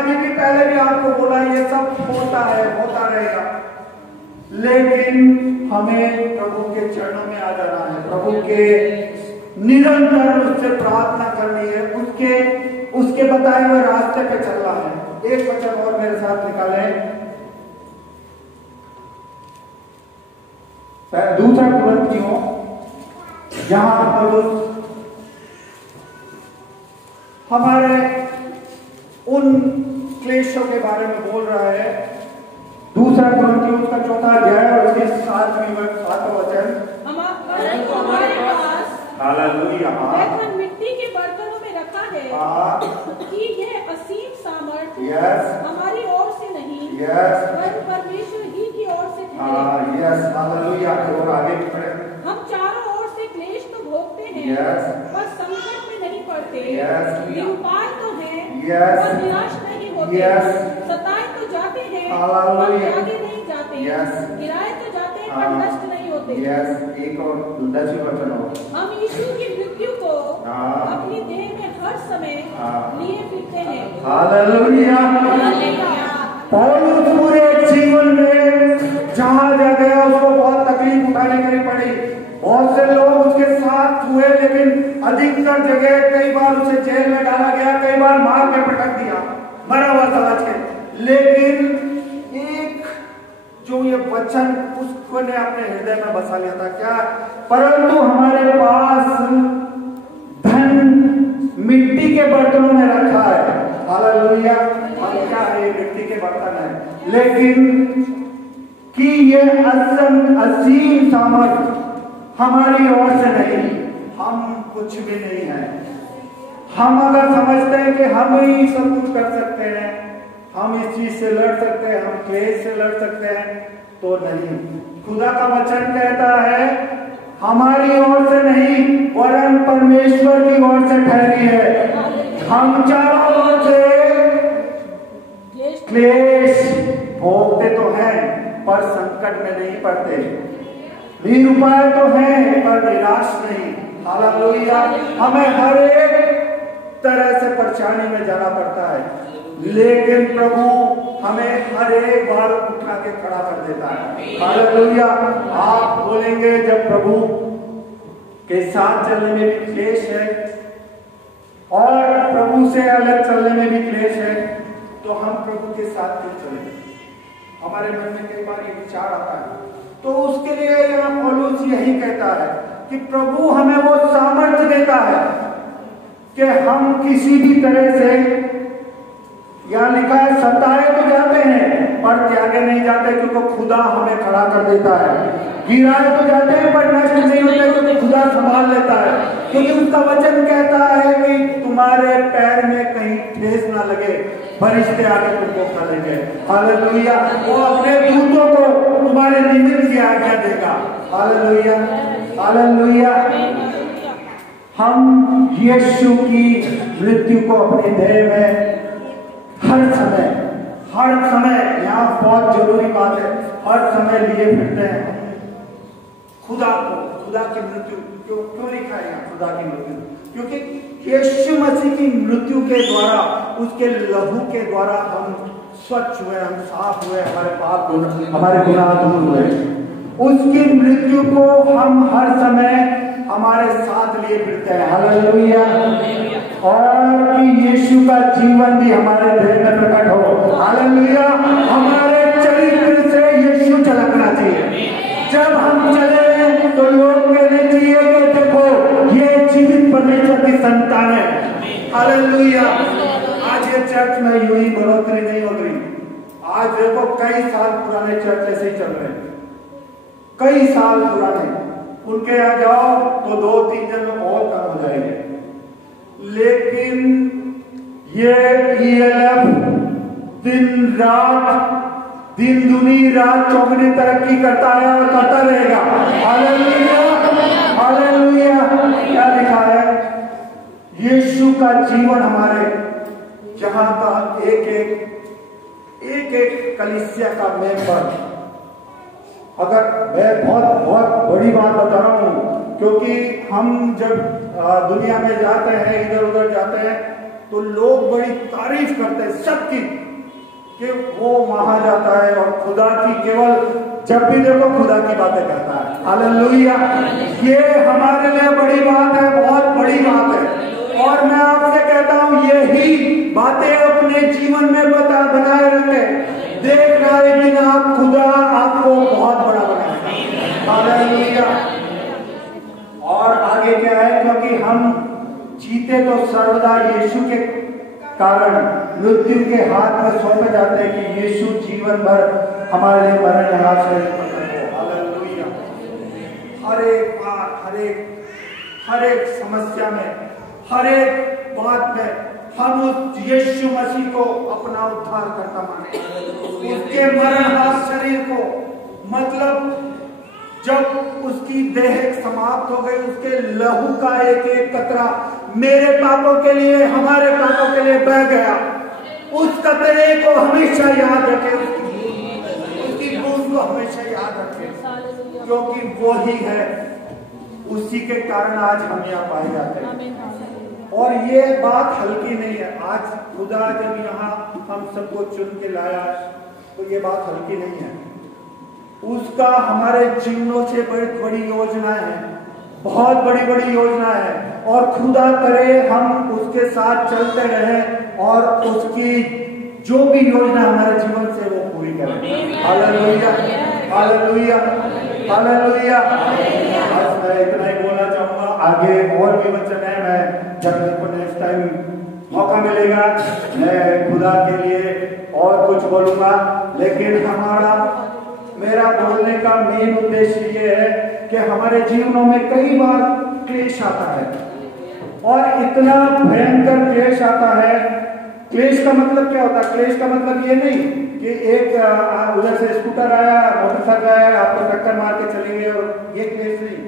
अभी भी पहले भी आपको बोला ये सब होता है, होता रहेगा, लेकिन हमें प्रभु के चरणों में आ जाना है, प्रभु के निरंतर उससे प्रार्थना करनी है, उसके बताए हुए रास्ते पे चलना है। एक वचन और मेरे साथ निकालें, दूसरा कुरिन्थियों, जहां पौलुस हमारे उन क्लेशों के बारे में बोल रहा है। दूसरा कुरिन्थियों का 4वां अध्याय और उसके 7वां वचन, हमारे पास हालेलुया वह मिट्टी के बर्तनों में रखा है कि यह असीम सामर्थ्य हमारी ओर से नहीं, पर परमेश्वर ही की ओर से है। हालेलुया। और आगे पढ़े, हम चारों ओर से क्लेश तो भोगते हैं, पर संकट में नहीं पड़ते, निरुपाय तो हैं, पर निराश नहीं होते, सताए तो जाते हैं, पर त्यागे नहीं जाते, गिराए तो जाते हैं, पर नष्ट नहीं होते। एक और 10वें वचन हो, हम यीशु की मृत्यु को अपनी देह में हर समय लिए फिरते हैं। हालेलुया। पौलुस पूरे जीवन में जहां जा गया उसको बहुत तकलीफ उठाने की पड़ी, बहुत से लोग उसके साथ हुए, लेकिन अधिकतर जगह कई बार उसे जेल में डाला गया, कई बार मार के पटक दिया, मरा हुआ समझ के, लेकिन एक जो ये वचन उसको ने अपने हृदय में बसा लिया था, क्या? परंतु हमारे पास धन मिट्टी के बर्तनों में रखा है। हालेलुया। हम क्या है? मिट्टी के बर्तन है, लेकिन कि ये असीम सामर्थ हमारी ओर से नहीं, हम कुछ भी नहीं है। हम अगर समझते हैं कि हम ही सब कुछ कर सकते हैं, हम इस चीज से लड़ सकते हैं, हम क्लेश से लड़ सकते हैं, तो नहीं। खुदा का वचन कहता है हमारी ओर से नहीं, वरन परमेश्वर की ओर से ठहरी है। हम चारों ओर से क्लेश भोगते तो हैं, पर संकट में नहीं पड़ते, निरुपाय तो हैं, पर निराश नहीं। हालेलुया। हमें हर एक तरह से परेशानी में जाना पड़ता है, लेकिन प्रभु हमें हर एक बार उठा के खड़ा कर देता है। हालेलुया। आप बोलेंगे जब प्रभु के साथ चलने में भी क्लेश है और प्रभु से अलग चलने में भी क्लेश है, तो हम प्रभु के साथ क्यों चलें? हमारे मन में कई बार ये विचार आता है, तो उसके लिए यहाँ पौलुस यही कहता है कि प्रभु हमें वो सामर्थ्य देता है कि हम किसी भी तरह से, यहाँ लिखा है सताए तो जाते हैं पर त्यागे नहीं जाते, क्योंकि खुदा हमें खड़ा कर देता है। गिराए तो जाते हैं पर नष्ट नहीं होते, क्योंकि खुदा संभाल लेता है, क्योंकि उसका वचन कहता है कि तुम्हारे पैर में कहीं ठेस ना लगे, फरिश्ते आके तुमको उठाएंगे। हालेलुया। वो अपने दूतों को तुम्हारे निमित्त की आज्ञा देगा। हालेलुया। हालेलुया। हम यीशु की मृत्यु को अपने देह में हर समय, यहाँ बहुत जरूरी बात है, हर समय लिए फिरते हैं खुदा को। खुदा की मृत्यु क्यों लिखा है यहाँ खुदा की मृत्यु? क्योंकि यीशु मसीह की मृत्यु के द्वारा, उसके लहू के द्वारा हम स्वच्छ हुए, हम साफ हुए, हमारे पाप हमारे गुनाह दूर हुए। उसकी मृत्यु को हम हर समय हमारे साथ लिए फिरते हैं। हालेलुया। और यीशु का जीवन भी हमारे देह में प्रकट हो। हालेलुया। हमारे चरित्र से यीशु झलकना चाहिए। जब हम चले तो लोग कहने चाहिए कि देखो ये जीवित परमेश्वर की संतान है। हालेलुया। आज ये चर्च में यूं ही बढ़ोतरी नहीं हो रही। आज देखो कई साल पुराने चर्च ऐसे ही चल रहे हैं, कई साल पुराने, उनके यहाँ जाओ तो 2-3 जन और कम हो जाएंगे। लेकिन ये ELF दिन दुनी रात चौगुनी तरक्की करता है और करता रहेगा। हालेलुया। हालेलुया। क्या लिखा है? यीशु का जीवन हमारे, जहां का एक कलीसिया का मेंबर, अगर मैं बहुत बड़ी बात बता रहा हूं, क्योंकि हम जब दुनिया में जाते हैं, इधर उधर जाते हैं, तो लोग बड़ी तारीफ करते हैं सबकी कि वो वहां जाता है और खुदा की केवल जब भी देखो खुदा की बातें करता है। हालेलुया। ये हमारे लिए बड़ी बात है, बहुत बड़ी बात है। और मैं आपसे कहता हूं यही बातें अपने जीवन में बनाए रखें। देखना एक दिन आप खुदा आपको बहुत बड़ा बनाएगा। हालेलुया। और आगे क्या है, क्योंकि हम जीते तो सर्वदा यीशु के कारण मृत्यु के हाथ में सौंपे जाते हैं कि यीशु जीवन भर हमारे लिए मरणहार शरीर पर रखे। हालेलुया। हर एक बात, हर एक समस्या में, हर एक बात में हम उस यीशु मसीह को अपना उद्धार करता माने, उसके मरणहार शरीर को। मतलब जब उसकी देह समाप्त हो गई, उसके लहू का एक एक कतरा मेरे पापों के लिए, हमारे पापों के लिए बह गया। उस कतरे को हमेशा याद रखें, उसकी बूंद को हमेशा याद रखें, क्योंकि वो ही है, उसी के कारण आज हम यहाँ पाए जाते हैं। और ये बात हल्की नहीं है। आज खुदा जब यहाँ हम सबको चुन के लाया तो ये बात हल्की नहीं है। उसका हमारे जीवनों से बड़ी बड़ी योजना है, बहुत बड़ी बड़ी योजना है। और खुदा करे हम उसके साथ चलते रहें और उसकी जो भी योजना हमारे जीवन से वो पूरी करें। Hallelujah, hallelujah, hallelujah. आज मैं इतना ही बोलना चाहूंगा। आगे और भी वचन है, मैं जब मेरे को नेक्स्ट टाइम मौका मिलेगा मैं खुदा के लिए और कुछ बोलूंगा। लेकिन मेरा बोलने का मेन उद्देश्य ये है कि हमारे जीवनों में कई बार क्लेश आता है, और इतना भयंकर क्लेश आता है। क्लेश का मतलब क्या होता है? क्लेश का मतलब ये नहीं कि एक उधर से स्कूटर आया, मोटरसाइकिल आया, आपको टक्कर मार के चलेंगे, और ये क्लेश नहीं।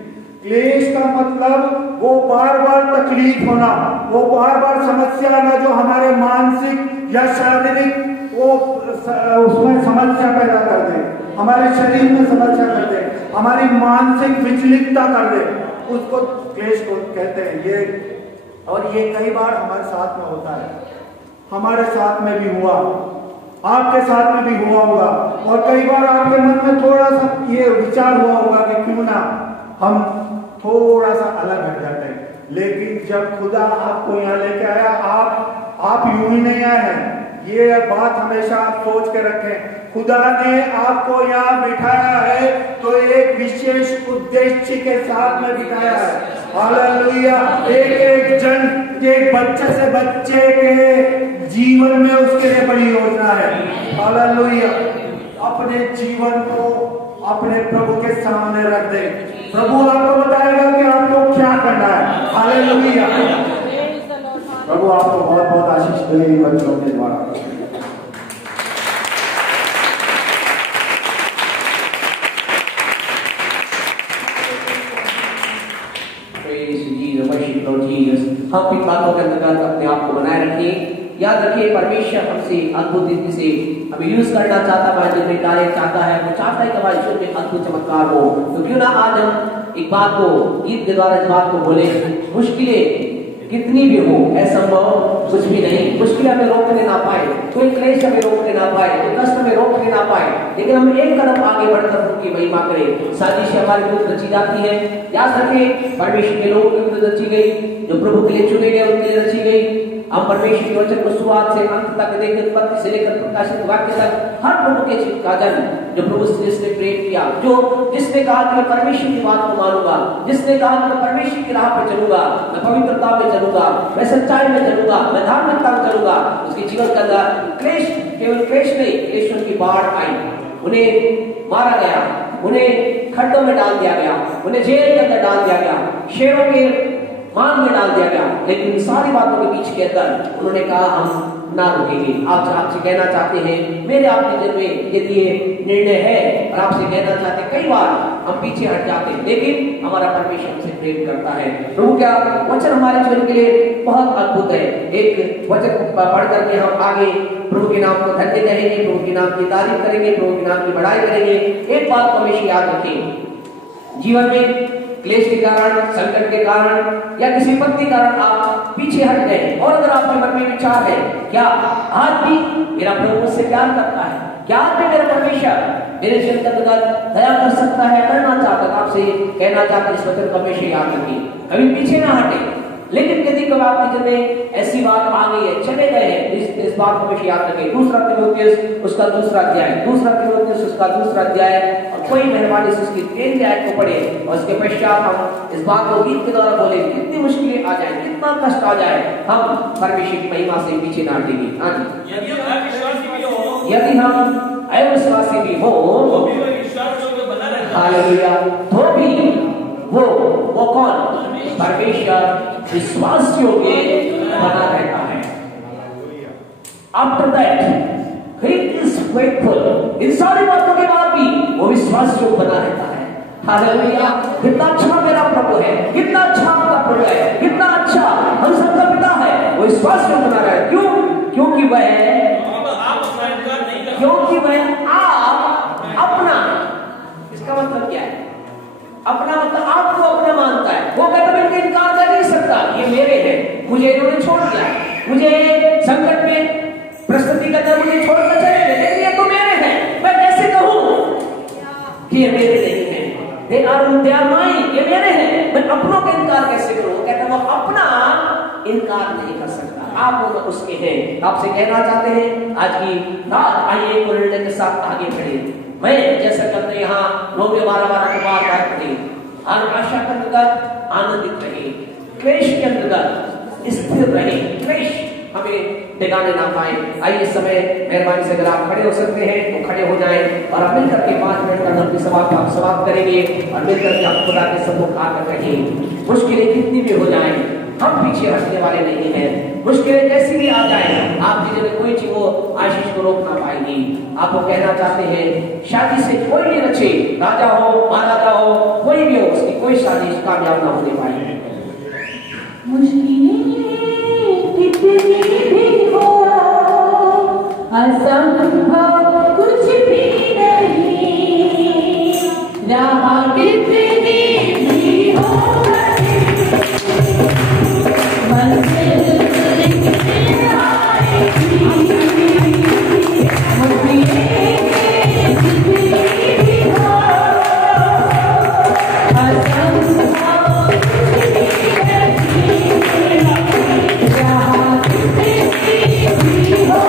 क्लेश का मतलब वो बार बार तकलीफ होना, वो बार बार समस्या आना, जो हमारे मानसिक या शारीरिक वो उसमें समस्या पैदा कर दे, हमारे शरीर में समस्या कर दे, हमारी मानसिक विचलितता कर दे, उसको क्लेश को कहते हैं ये। और ये कई बार हमारे साथ में होता है, हमारे साथ में भी हुआ, आपके साथ में भी हुआ होगा। और कई बार आपके मन में थोड़ा सा ये विचार हुआ होगा कि क्यों ना हम थोड़ा सा अलग हट जाते हैं। लेकिन जब खुदा आपको यहाँ लेके आया, आप यूं ही नहीं आए हैं। ये बात हमेशा आप सोच के रखें, खुदा ने आपको यहाँ बिठाया है तो एक विशेष उद्देश्य के साथ में बिठाया है। हालेलुया। एक जन, एक बच्चे से बच्चे के जीवन में उसके लिए बड़ी योजना है। हालेलुया। अपने जीवन को अपने प्रभु के सामने रख दे, प्रभु आपको बताएगा कि आपको क्या करना है। हालेलुया। प्रभु आपको बहुत बहुत आशीष दे इन बच्चों के द्वारा। हम इन बातों के अंतर्गत अपने आप को बनाए रखिए। याद रखिए, परमेश्वर हमसे अद्भुत रीति से हमें यूज करना चाहता है, जो डायरेक्ट चाहता है, वो चाहता है कि हमारे जीवन में अद्भुत चमत्कार हो। तो क्यों ना आज हम एक बात को गीत के द्वारा इस बात को बोले, मुश्किलें कितनी भी हो, असंभव कुछ भी नहीं। मुश्किल हमें रोकने ना पाए, कोई क्लेश हमें रोकने ना पाए, कोई कष्ट हमें रोकने ना पाए, लेकिन हम एक कदम आगे बढ़कर उनकी महिमा करें। साजिश हमारे विरुद्ध रची जाती है। याद रखें, परमेश्वर के लोगों के विरुद्ध रची गई, जो प्रभु के लिए चुने गए उनके लिए रची गई। हम परमेश्वर के वचन को शुरुआत से अंत तक देखें, उत्पत्ति से लेकर प्रकाशित वाक्य तक, हर प्रभु के चित्त का जन्म, जो प्रभु से जिसने प्रेम किया, जो जिसने कहा कि मैं परमेश्वर की बात को मानूंगा, जिसने कहा कि मैं परमेश्वर की राह पे चलूंगा, मैं पवित्रता पे चलूंगा, मैं सच्चाई में चलूंगा, मैं धार्मिकता में चलूंगा, उसके जीवन के अंदर क्लेश, केवल क्लेश नहीं, क्लेशों की बाढ़ आई, उन्हें मारा गया, उन्हें खड्डों में डाल दिया गया, उन्हें जेल के अंदर डाल दिया गया, शेरों के मान में डाल दिया गया। लेकिन सारी बातों के बीच के अंदर उन्होंने कहा हम ना रुकेंगे। आपसे कहना चाहते हैं, मेरे आपके दिल में यदि ये निर्णय है और आपसे कहना चाहते हैं, कई बार हम पीछे हट जाते हैं, लेकिन हमारा परमेश्वर हमसे प्रेम करता है। प्रभु क्या वचन हमारे जीवन के लिए बहुत अद्भुत है। एक वचन पढ़ करके हम आगे प्रभु के नाम को धन्य करेंगे, प्रभु के नाम की तारीफ करेंगे, प्रभु के नाम की बड़ाई करेंगे। एक बात को हमेशा याद रखें, जीवन में क्लेश के कारण, संकट के कारण या किसी पत्नी कारण आप पीछे हट गए और अगर आपके मन में विचार है क्या आज भी मेरा प्रभु मुझसे प्यार करता है, क्या आज भी मेरा परमेश्वर मेरे जीवन के अंतर्गत दया कर सकता है, करना चाहता है, आपसे कहना चाहता है इस वचन को हमेशा याद रखिए, कभी पीछे ना हटे। लेकिन यदि कभी आपके जीवन में ऐसी बात आ गई है, चले गए हैं, इस बात को हमेशा याद रखें। दूसरा तिमोथेयुस उसका दूसरा अध्याय और कोई मेहरबानी से उसकी 3 अध्याय को पढ़े और उसके पश्चात हम इस बात को गीत के द्वारा बोले, कितनी मुश्किलें आ जाए, कितना कष्ट आ जाए, हम परमेश्वर की महिमा से पीछे ना हटेंगे। यदि हम अविश्वासी भी हो हालेलुया, तो भी वो कौन? परमेश्वर विश्वास योग्य बना रहता है। After that he is faithful, इन सारी बातों के बाद भी वो विश्वास योग्य बना रहता है। हालेलुया, कितना अच्छा मेरा प्रभु है, कितना अच्छा आपका प्रभु है, कितना अच्छा हम सबका पिता है, वो विश्वास योग्य बना रहा है। क्यों? क्योंकि वह आप अपना, इसका मतलब क्या है? अपना मतलब आपको अपना मानता है। वो कहता है मैं इनकार कर नहीं सकता, ये मेरे हैं, मुझे इन्होंने छोड़ दिया, मुझे संकट में परिस्थिति के अंदर मुझे छोड़कर चले गए, लेकिन ये तो मेरे हैं। मैं कैसे कहूं कि ये मेरे नहीं है? दे आर माइन, ये मेरे हैं, मैं अपनों का इनकार कैसे करूं? कहता है वो अपना इनकार नहीं कर सकता, आप वो उसके हैं। आपसे कहना चाहते हैं आज की रात आइए एक निर्णय के साथ आगे बढ़े। मैं जैसा करते यहाँ लोग 12-12 के बाद बात करें, और आशा के अंतर्गत आनंदित रहे, क्लेश के अंतर्गत स्थिर रहे, क्लेश हमें टिकाने ना पाए। आइए समय मेहरबानी से अगर आप खड़े हो सकते हैं तो खड़े हो जाएं और अब मिलकर के 5 मिनट का अपनी समाप्त करेंगे और मिलकर के आप खुदा के सम्मुख आकर कहें। मुश्किलें कितनी भी हो जाएं, हम पीछे हटने वाले नहीं हैं। मुश्किलें जैसी भी आ जाए, आपकी जगह कोई चीज वो आशीष को रोक ना पाएगी। आपको कहना चाहते हैं शादी से कोई भी रचे, राजा हो महाराजा हो कोई भी हो, उसकी कोई शादी कामयाब ना होने पाएगी। मुश्किलें कितनी भी हो, असंभव कुछ भी नहीं, राह कितनी भी हो, मंजिल लेके आएगी। मुश्किलें कितनी भी हो, असंभव कुछ भी नहीं, राह कितनी भी हो,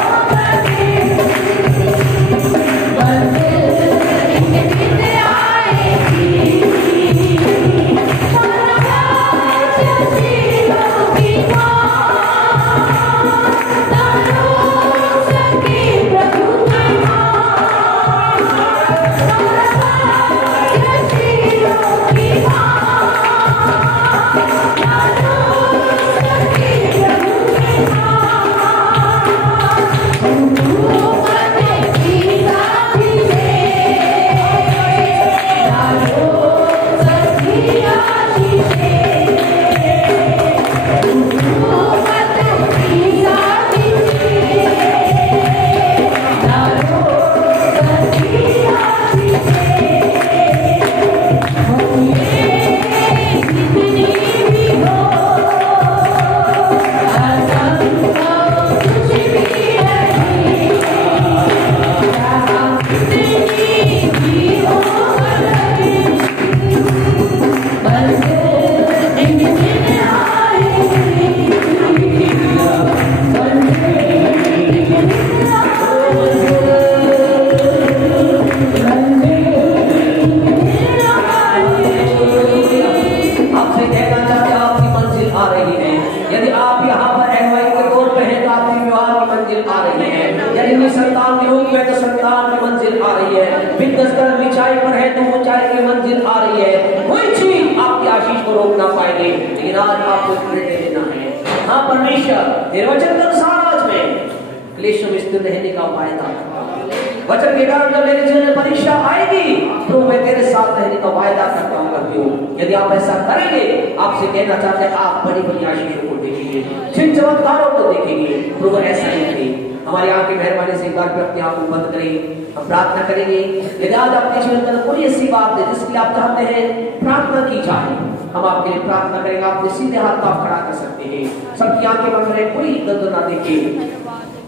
वचन के कारण जब मेरे जीवन में परीक्षा आएगी तो मैं तेरे साथ रहने का वायदा करता हूँ। यदि आप ऐसा करेंगे, आपसे कहना चाहते हैं आप बड़ी बड़ी आशीषों को देखेंगे, जिन चमत्कारों को देखेंगे। प्रभु ऐसा ही करे। हमारी आपकी मेहरबानी से एक बार फिर अपने आप को बंद करें। हम प्रार्थना करेंगे यदि आज अपने जीवन में कोई ऐसी बात है जिसके लिए आप चाहते हैं प्रार्थना की जाए, हम आपके लिए प्रार्थना करेंगे। आप सीधे हाथ को आप खड़ा कर सकते हैं, सबकी आंखें बंद रहे, कोई दर्द ना देखे,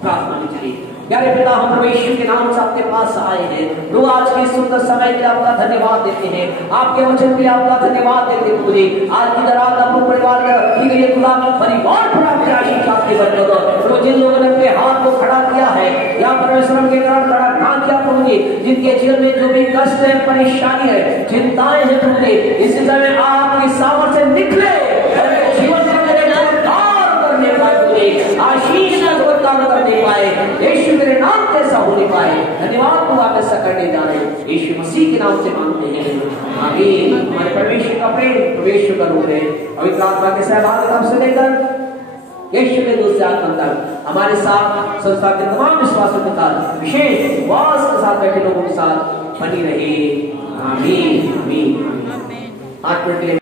प्रार्थना में चलिए। प्यारे पिता, हम परमेश्वर के नाम से आपके पास आए हैं। प्रभु आज के सुंदर समय के लिए आपका धन्यवाद देते हैं, आपके वचन के लिए आपका धन्यवाद देते हैं। मुझे आज की रात अपने परिवार में रखी गई गुलाम परिवार पर आपकी आशीष आपके बरकत दो। जिन लोगों ने अपने हाथ को खड़ा किया है या परमेश्वर के कारण खड़ा ना किया प्रभु जी, जिनके जीवन में जो भी कष्ट है, परेशानी है, चिंताएं हैं प्रभु जी, इस समय आपकी सामर्थ्य से निकले जीवन करने पाए, आशीष करने पाए, यीशु तेरे नाम से ऐसा होने पाए। धन्यवाद तू आप ऐसा करने जा रहे हैं, यीशु मसीह के नाम से मांगते हैं, आमीन। हमारे परमेश्वर का प्रेम, परमेश्वर का रूप है, पवित्र आत्मा के सहभागिता से लेकर यीशु के दूसरे आत्मा तक हमारे साथ संस्था के तमाम विश्वासों के साथ विशेष उपवास के साथ बैठे लोगों के साथ बनी रहे। आमीन आमीन। 8 मिनट के लिए